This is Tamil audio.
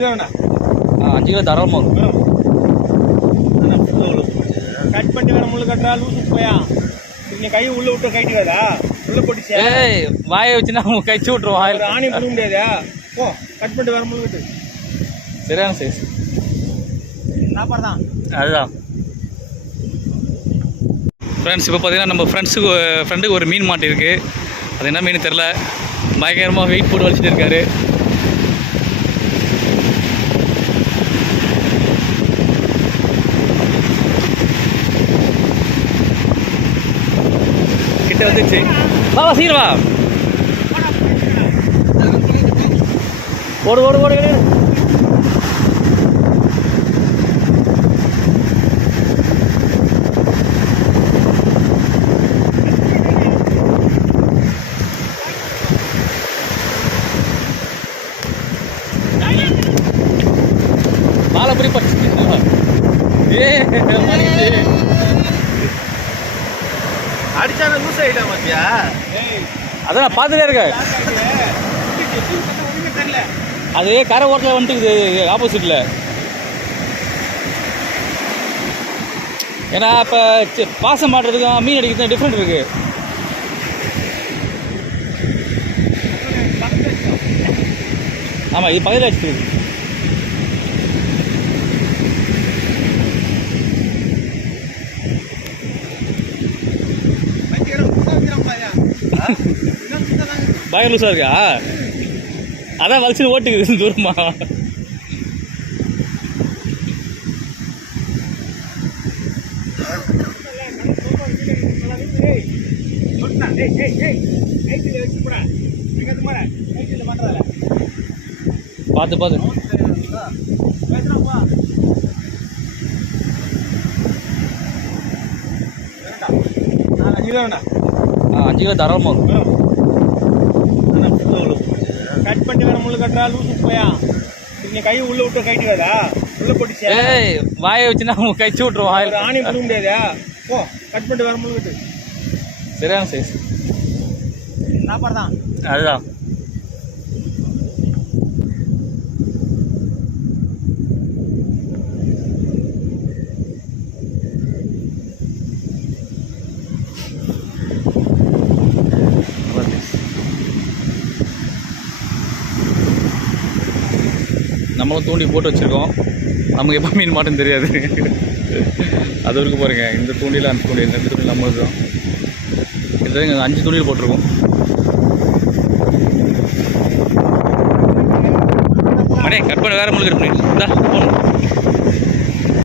5 கிலோ தாராளமாக வரும். கட் பண்ணி வேற முள்ளு கட்டுறா லூசு போயா நீ கை உள்ள விட்டு கைட்டுக்காதா உள்ள போட்டுச்சு. ஏய் வாயை வச்சுன்னா கைச்சு விட்ருவோம். ஒரு ஆணி பண்ண முடியாதா? போ கட் பண்ணிட்டு வேற முள்ளு கட்டு. சரியான சைஸ் சாப்பாடு தான் அதுதான். ஃப்ரெண்ட்ஸ் இப்போ பார்த்தீங்கன்னா நம்ம ஃப்ரெண்டுக்கு ஒரு மீன் மாட்டிருக்கு. அது என்ன மீன் தெரில. பயங்கரமாக வெயிட் போட்டு வலிச்சுட்டு இருக்காரு. கிட்ட வந்துச்சு. வா சீர் வா. ஓடு ஓடு ஓடு. மாலை புரி பறிச்சு அடிச்சான லூஸ் ஆயிட்டா மத்தியா. அதான் நான் பார்த்துட்டே இருக்கேன். அது கரை ஓட்டில் வந்துட்டு ஆப்போசிட்டில். ஏன்னா இப்போ பாசம் மாட்டுறதுக்கும் மீன் அடிக்கிறதுக்கும் டிஃப்ரெண்ட் இருக்குது. ஆமாம் இது பகுதியில் அடிச்சிருக்கு. பயங்கர லூஸாக இருக்கா? அதான் வலிச்சு ஓட்டுக்குது தூரமா. பார்த்து பார்த்து 5 கிலோ தாராளமாக வரும். கட் பண்ணி வேற முள்ளு கட்டுறா லூசு போயா நீ கை உள்ள விட்டு கைட்டுக்காதா உள்ள போட்டுச்சு. ஏய் வாயை வச்சுன்னா கைச்சு விட்ருவோம். ஒரு ஆணி பண்ண முடியாதா? போ கட் பண்ணிட்டு வேற முள்ளு கட்டு. சரியான சைஸ் சாப்பாடு தான் அதுதான். நம்மளும் தூண்டி போட்டு வச்சுருக்கோம். நமக்கு எப்போ மீன் மாட்டேன்னு தெரியாது. அது வரைக்கும் பாருங்க. இந்த தூண்டியில் அந்த தூண்டில் 2 தூண்டில் நம்மளுக்கு தான். இது இங்கே 5 தூண்டில் போட்டிருக்கோம். மணி கட் பண்ண வேறு முழுக்க கட் பண்ணி போகணும்.